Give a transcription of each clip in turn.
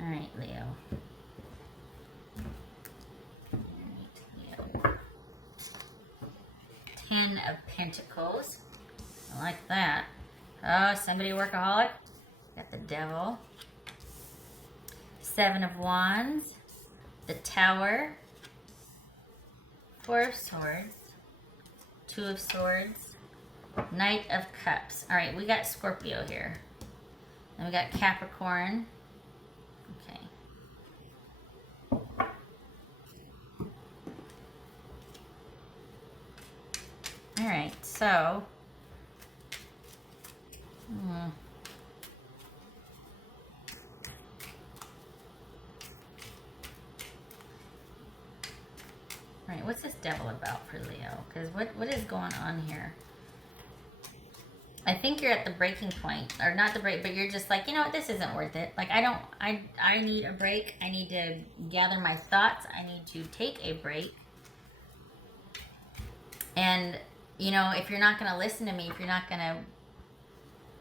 All right, Leo. All right, Leo. 10 of Pentacles. I like that. Oh, somebody workaholic. Got the Devil. 7 of Wands. The Tower. 4 of Swords. 2 of Swords. Knight of Cups. All right, we got Scorpio here. Then we got Capricorn. Okay. All right, so. All right, what's this Devil about for Leo? Because what is going on here? I think you're at the breaking point, or not the break, but you're just like, you know what, this isn't worth it. Like, I need a break. I need to gather my thoughts. I need to take a break. And, you know, if you're not going to listen to me, if you're not going to,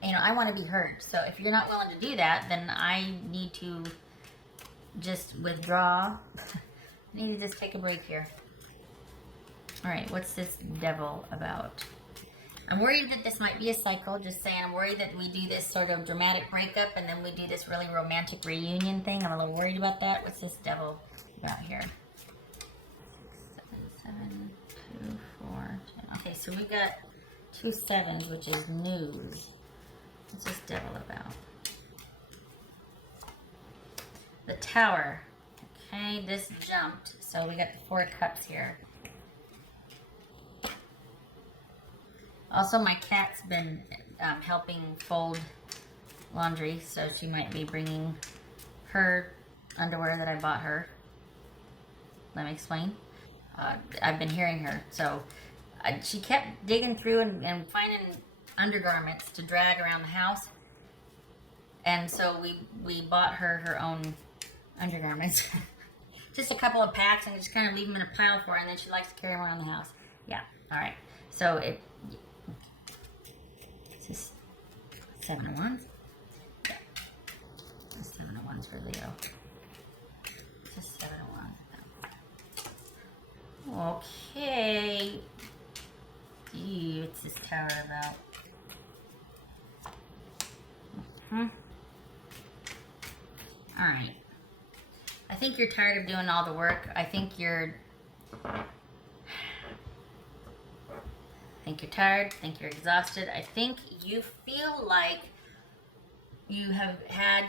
you know, I want to be heard. So if you're not willing to do that, then I need to just withdraw. I need to just take a break here. All right, what's this Devil about? I'm worried that this might be a cycle, just saying. I'm worried that we do this sort of dramatic breakup and then we do this really romantic reunion thing. I'm a little worried about that. What's this Devil about here? 6, 7, 2, 4, 10. Okay, so we got 2 7s, which is news. What's this Devil about? The Tower. Okay, this jumped. So we got the 4 Cups here. Also, my cat's been helping fold laundry, so she might be bringing her underwear that I bought her. Let me explain. I've been hearing her. So she kept digging through and finding undergarments to drag around the house. And so we bought her own undergarments. Just a couple of packs and just kind of leave them in a pile for her, and then she likes to carry them around the house. Yeah, all right. So it... This is 7 of Wands. Yeah. 7 of Wands for Leo. This is 7 of Wands. Okay. Ew, what's this Tower about? Alright. I think you're tired of doing all the work. I think you're tired. I think you're exhausted. I think you feel like you have had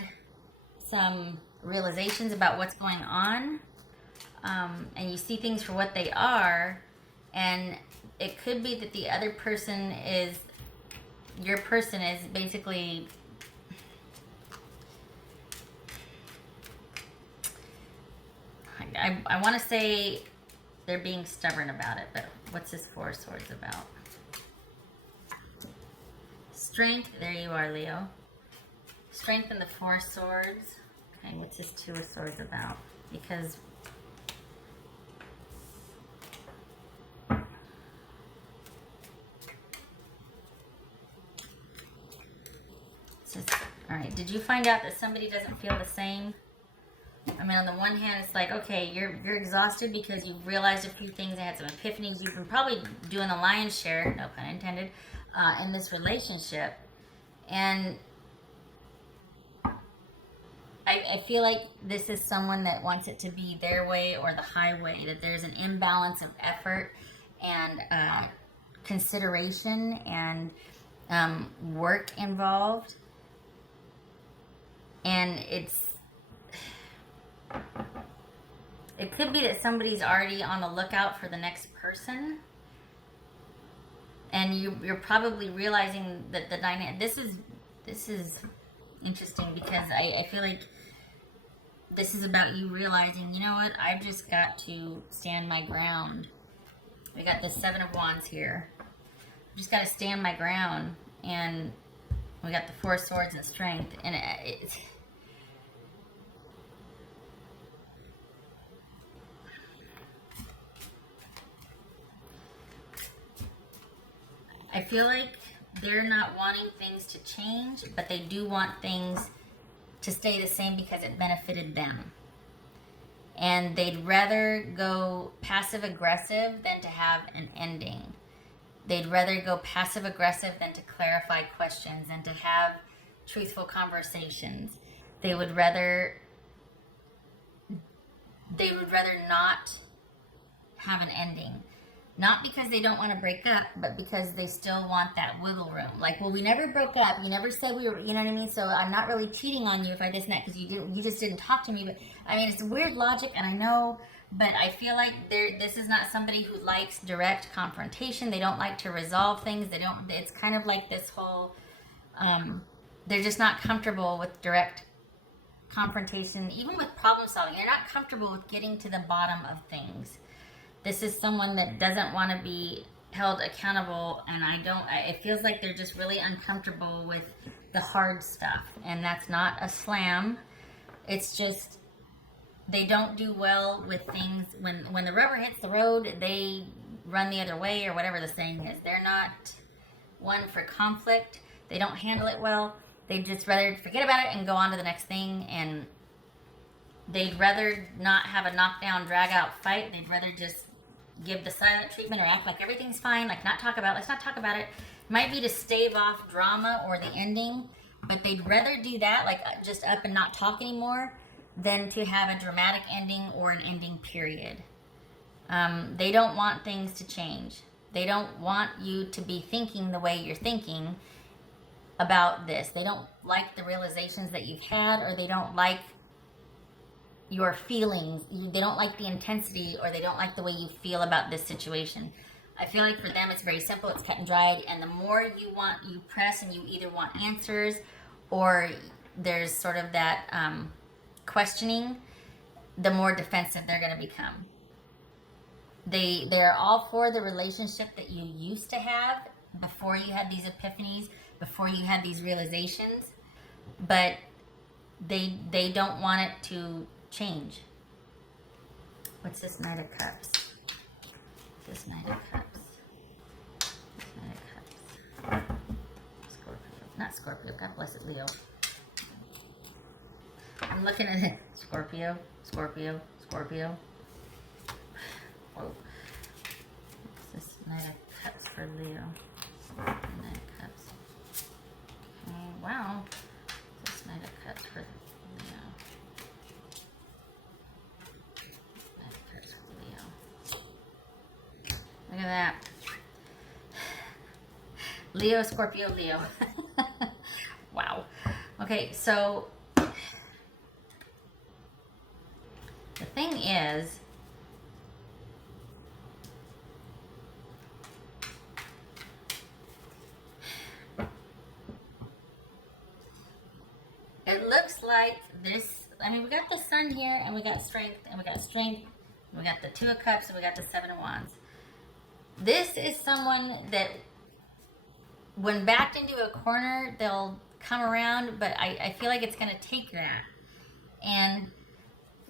some realizations about what's going on, and you see things for what they are, and it could be that the other person is, your person is basically, I want to say they're being stubborn about it, but what's this 4 Swords about? Strength, there you are, Leo. Strength and the 4 Swords. Okay, what's this 2 of Swords about? Because all right, did you find out that somebody doesn't feel the same? I mean, on the one hand, it's like, okay, you're exhausted because you've realized a few things and had some epiphanies. You've been probably doing the lion's share, no pun intended, in this relationship. And I feel like this is someone that wants it to be their way or the highway, that there's an imbalance of effort and consideration and work involved. And it could be that somebody's already on the lookout for the next person, and you're probably realizing that the dynamic. This is interesting because I feel like this is about you realizing, you know what, I've just got to stand my ground. We got the 7 of Wands here. I just got to stand my ground, and we got the 4 Swords and Strength, and it's. I feel like they're not wanting things to change, but they do want things to stay the same because it benefited them. And they'd rather go passive aggressive than to have an ending. They'd rather go passive aggressive than to clarify questions and to have truthful conversations. They would rather not have an ending. Not because they don't want to break up, but because they still want that wiggle room. Like, well, we never broke up. You never said we were, you know what I mean? So I'm not really cheating on you if I this and that because you just didn't talk to me. But I mean, it's weird logic, and I know, but I feel like this is not somebody who likes direct confrontation. They don't like to resolve things. It's kind of like this whole, they're just not comfortable with direct confrontation, even with problem solving. They're not comfortable with getting to the bottom of things. This is someone that doesn't want to be held accountable, and it feels like they're just really uncomfortable with the hard stuff, and that's not a slam. It's just they don't do well with things. When the rubber hits the road, they run the other way, or whatever the saying is. They're not one for conflict. They don't handle it well. They'd just rather forget about it and go on to the next thing, and they'd rather not have a knockdown, drag-out fight. They'd rather just give the silent treatment or act like everything's fine, like let's not talk about it. Might be to stave off drama or the ending, but they'd rather do that, like just up and not talk anymore, than to have a dramatic ending or an ending period. They don't want things to change. They don't want you to be thinking the way you're thinking about this. They don't like the realizations that you've had, or they don't like your feelings. They don't like the intensity, or they don't like the way you feel about this situation. I feel like for them it's very simple, it's cut and dried, and the more you press and you either want answers or there's sort of that questioning, the more defensive they're going to become. They're all for the relationship that you used to have before you had these epiphanies, before you had these realizations, but they don't want it to change. What's this Knight of Cups? This Knight of Cups. This Knight of Cups. Scorpio. Not Scorpio. God bless it, Leo. I'm looking at it. Scorpio. Scorpio. Scorpio. Whoa. What's this Knight of Cups for Leo? Knight of Cups. Okay. Wow. This Knight of Cups for Leo. Look at that. Leo, Scorpio, Leo. Wow. Okay, so the thing is, it looks like this, I mean, we got the Sun here, and we got strength, and we got strength, and we got the Two of Cups, and we got the Seven of Wands. This is someone that, when backed into a corner, they'll come around, but I feel like it's going to take that. And,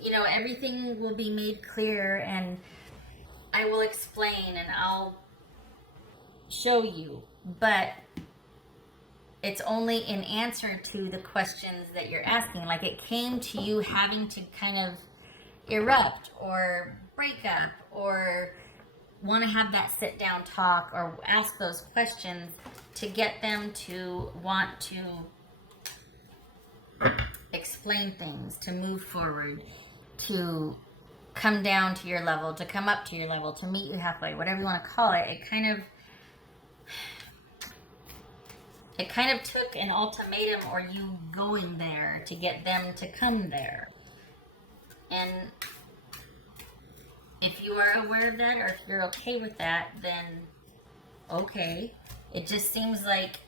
you know, everything will be made clear, and I will explain, and I'll show you. But it's only in answer to the questions that you're asking. Like, it came to you having to kind of erupt or break up or want to have that sit down talk or ask those questions to get them to want to explain things, to move forward, to come down to your level, to come up to your level, to meet you halfway, whatever you want to call it. It kind of took an ultimatum or you going there to get them to come there. And if you are aware of that, or if you're okay with that, then okay. It just seems like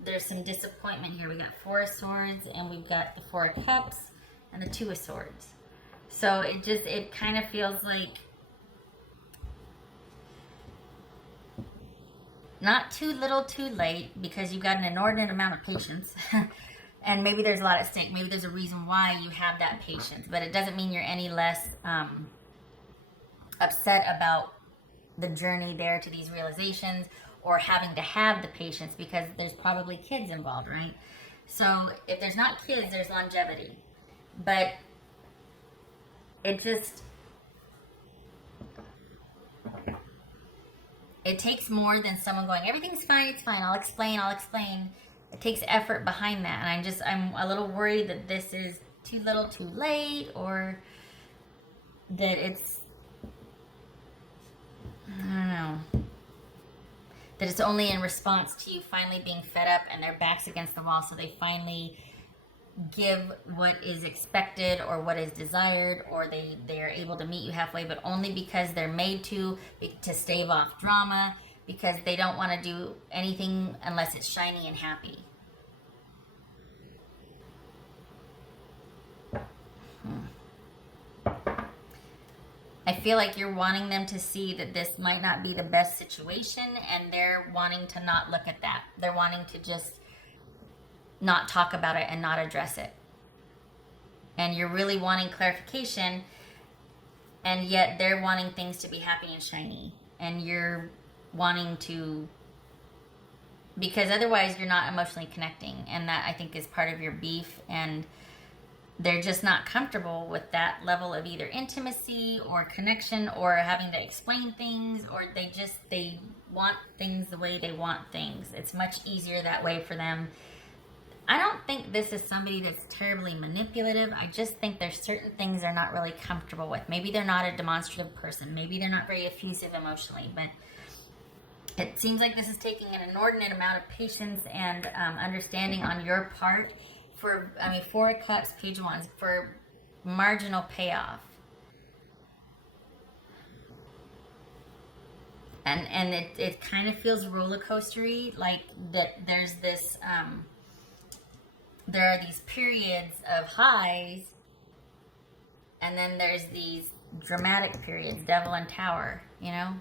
there's some disappointment here. We got Four of Swords, and we've got the Four of Cups, and the Two of Swords. So it kind of feels like not too little too late, because you've got an inordinate amount of patience. And maybe there's a lot at stake. Maybe there's a reason why you have that patience, but it doesn't mean you're any less upset about the journey there to these realizations, or having to have the patience, because there's probably kids involved, right? So if there's not kids, there's longevity. But it just, it takes more than someone going, everything's fine, it's fine, I'll explain. It takes effort behind that. And I'm a little worried that this is too little too late, or that it's, I don't know, that it's only in response to you finally being fed up and their back's against the wall, so they finally give what is expected or what is desired, or they are able to meet you halfway, but only because they're made to stave off drama, because they don't want to do anything unless it's shiny and happy. I feel like you're wanting them to see that this might not be the best situation, and they're wanting to not look at that. They're wanting to just not talk about it and not address it. And you're really wanting clarification, and yet they're wanting things to be happy and shiny. And you're wanting to, because otherwise you're not emotionally connecting. And that, I think, is part of your beef. And they're just not comfortable with that level of either intimacy or connection, or having to explain things, or they want things the way they want things. It's much easier that way for them. I don't think this is somebody that's terribly manipulative. I just think there's certain things they're not really comfortable with. Maybe they're not a demonstrative person. Maybe they're not very effusive emotionally, but it seems like this is taking an inordinate amount of patience and understanding on your part for, Four of Cups, Page of Wands, for marginal payoff. And it kind of feels roller coastery, like that there's this, there are these periods of highs, and then there's these dramatic periods, Devil and Tower, And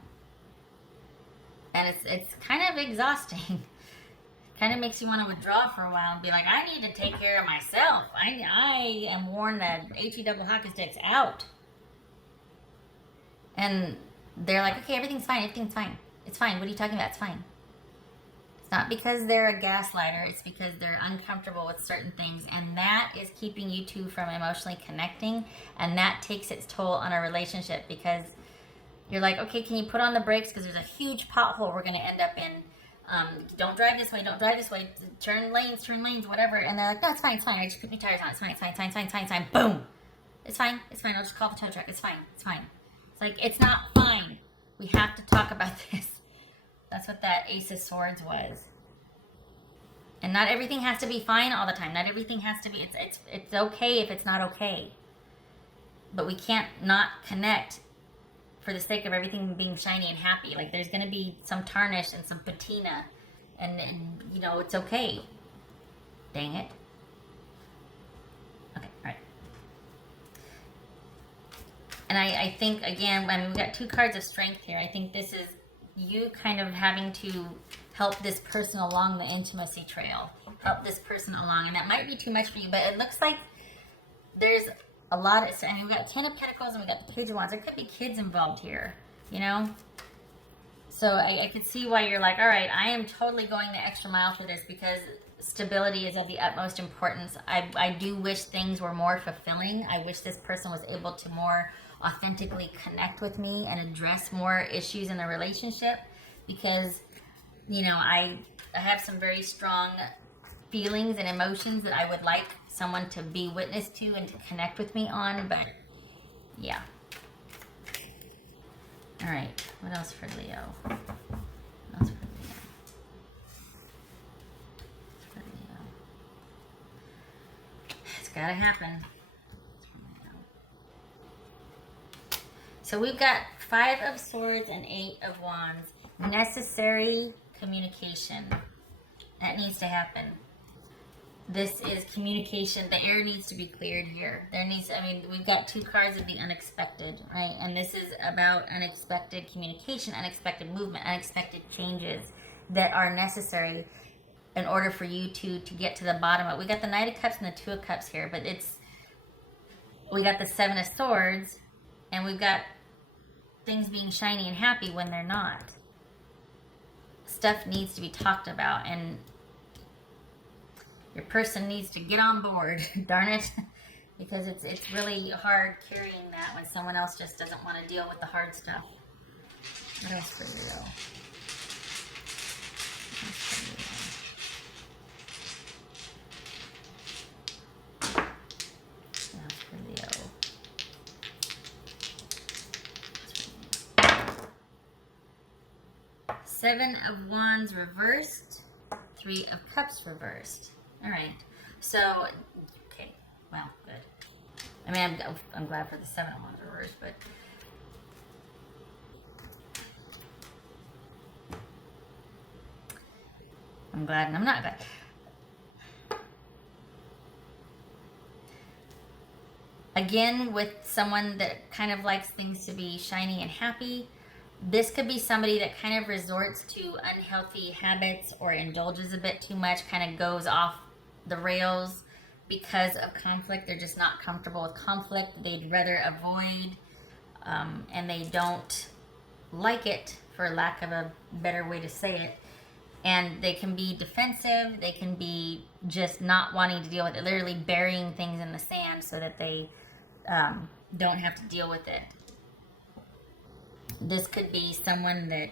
it's kind of exhausting. Kind of makes you want to withdraw for a while and be like, I need to take care of myself. I am worn that HE double hockey sticks out. And they're like, okay, everything's fine. It's fine. What are you talking about? It's fine. It's not because they're a gaslighter. It's because they're uncomfortable with certain things. And that is keeping you two from emotionally connecting. And that takes its toll on a relationship, because you're like, okay, can you put on the brakes? Because there's a huge pothole we're going to end up in. Don't drive this way. Turn lanes, whatever. And they're like, no, it's fine. I just put my tires on. It's fine. Boom. It's fine. I'll just call the tow truck. It's fine. It's like, it's not fine. We have to talk about this. That's what that Ace of Swords was. And not everything has to be fine all the time. Not everything has to be, it's okay if it's not okay. But we can't not connect for the sake of everything being shiny and happy. Like, there's going to be some tarnish and some patina. And it's okay. Dang it. Okay, all right. And I think, again, we've got two cards of strength here. I think this is you kind of having to help this person along the intimacy trail. Help this person along. And that might be too much for you, but it looks like there's a lot of, we've got 10 of Pentacles and we've got the Page of Wands. There could be kids involved here, So I could see why you're like, all right, I am totally going the extra mile for this, because stability is of the utmost importance. I do wish things were more fulfilling. I wish this person was able to more authentically connect with me and address more issues in the relationship, because, I have some very strong feelings and emotions that I would like someone to be witness to and to connect with me on, but yeah. All right, what else for Leo? It's gotta happen. So we've got 5 of Swords and 8 of Wands. Necessary communication. That needs to happen. This is communication. The air needs to be cleared here. We've got 2 cards of the unexpected, right? And this is about unexpected communication, unexpected movement, unexpected changes that are necessary in order for you to get to the bottom of it. We got the Knight of Cups and the 2 of Cups here, but we got the 7 of Swords, and we've got things being shiny and happy when they're not. Stuff needs to be talked about, and your person needs to get on board, darn it. Because it's really hard carrying that when someone else just doesn't want to deal with the hard stuff. What else for Leo? What else for Leo? Seven of Wands reversed. Three of Cups reversed. All right. So, okay. Well, good. I mean, I'm glad for the Seven of Wands reversed, but I'm glad and I'm not glad. Again, with someone that kind of likes things to be shiny and happy, this could be somebody that kind of resorts to unhealthy habits or indulges a bit too much, kind of goes off the rails because of conflict. They're just not comfortable with conflict. They'd rather avoid, and they don't like it, for lack of a better way to say it. And they can be defensive. They can be just not wanting to deal with it, literally burying things in the sand so that they don't have to deal with it. This could be someone that,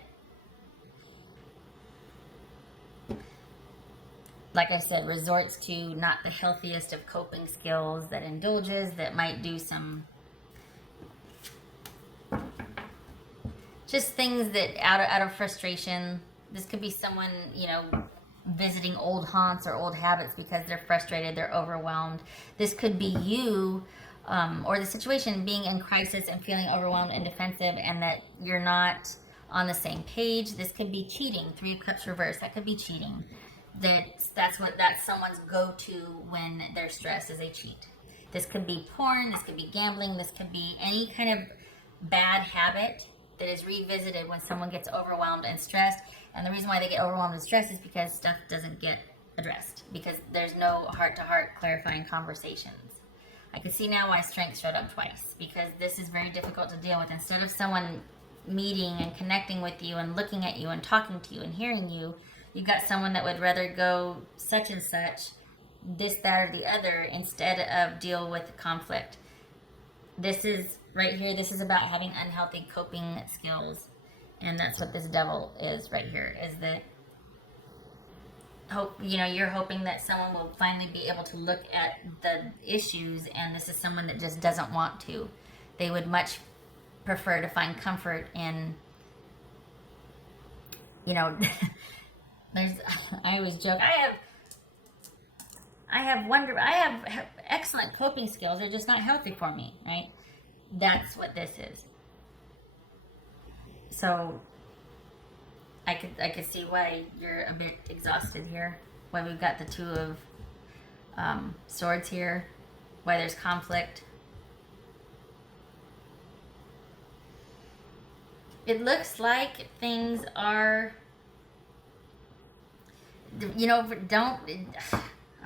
like I said, resorts to not the healthiest of coping skills, that indulges, that might do some just things that out of frustration. This could be someone, you know, visiting old haunts or old habits because they're frustrated, they're overwhelmed. This could be you, or the situation being in crisis and feeling overwhelmed and defensive, and that you're not on the same page. This could be cheating. Three of Cups reversed. That could be cheating. That's someone's go-to when they're stressed, is they cheat. This could be porn. This could be gambling. This could be any kind of bad habit that is revisited when someone gets overwhelmed and stressed. And the reason why they get overwhelmed and stressed is because stuff doesn't get addressed, because there's no heart-to-heart clarifying conversations. I can see now why Strength showed up twice, because this is very difficult to deal with. Instead of someone meeting and connecting with you and looking at you and talking to you and hearing you, you've got someone that would rather go such and such, this, that, or the other, instead of deal with conflict. This is, right here, this is about having unhealthy coping skills. And that's what this Devil is right here, is that you're hoping that someone will finally be able to look at the issues, and this is someone that just doesn't want to. They would much prefer to find comfort in, I always joke, I have excellent coping skills, they're just not healthy for me, right? That's what this is. So I could see why you're a bit exhausted here. Why we've got the Two of Swords here. Why there's conflict. It looks like things are, I'll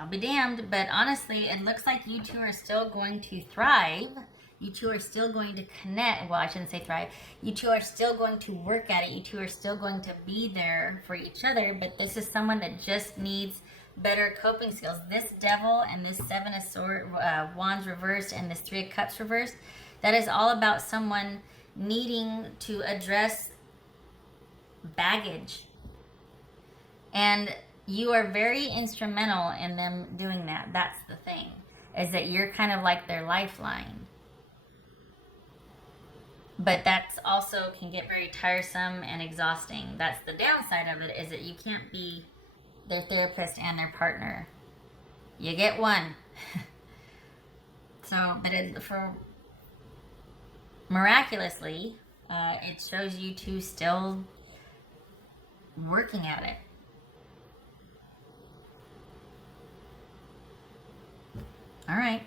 be damned, but honestly, it looks like you two are still going to thrive. You two are still going to connect. Well, I shouldn't say thrive. You two are still going to work at it. You two are still going to be there for each other. But this is someone that just needs better coping skills. This Devil and this Seven of Wands reversed and this Three of Cups reversed, that is all about someone needing to address baggage. And you are very instrumental in them doing that. That's the thing, is that you're kind of like their lifeline. But that's also can get very tiresome and exhausting. That's the downside of it, is that you can't be their therapist and their partner. You get one. For miraculously, it shows you two still working at it. All right.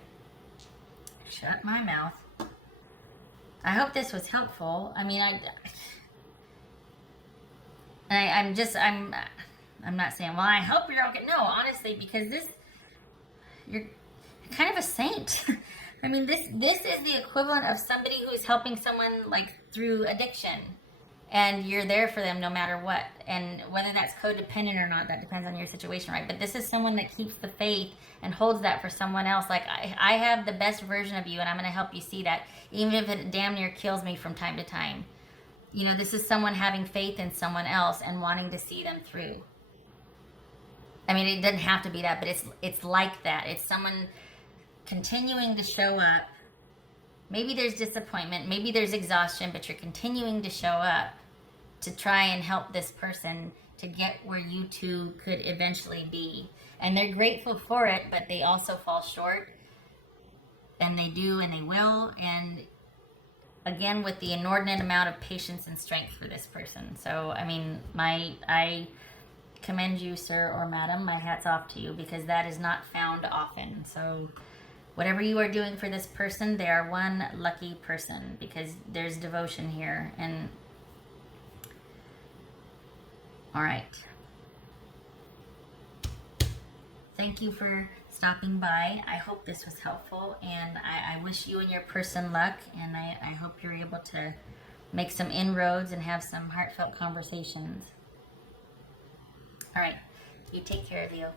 Shut my mouth. I hope this was helpful. I mean, I'm not saying, well, I hope you're okay. No, honestly, because you're kind of a saint. I mean, this is the equivalent of somebody who's helping someone like through addiction. and you're there for them no matter what. And whether that's codependent or not, that depends on your situation, right? But this is someone that keeps the faith and holds that for someone else. Like, I have the best version of you, and I'm going to help you see that, even if it damn near kills me from time to time. You know, this is someone having faith in someone else and wanting to see them through. I mean, it doesn't have to be that, but it's like that. It's someone continuing to show up. Maybe there's disappointment, maybe there's exhaustion, but you're continuing to show up to try and help this person to get where you two could eventually be. And they're grateful for it, but they also fall short. And they do, and they will. And again, with the inordinate amount of patience and strength for this person. So, I mean, I commend you, sir or madam. My hat's off to you, because that is not found often. So whatever you are doing for this person, they are one lucky person, because there's devotion here. And all right, thank you for stopping by. I hope this was helpful, and I wish you and your person luck, and I hope you're able to make some inroads and have some heartfelt conversations. All right, you take care, Leo.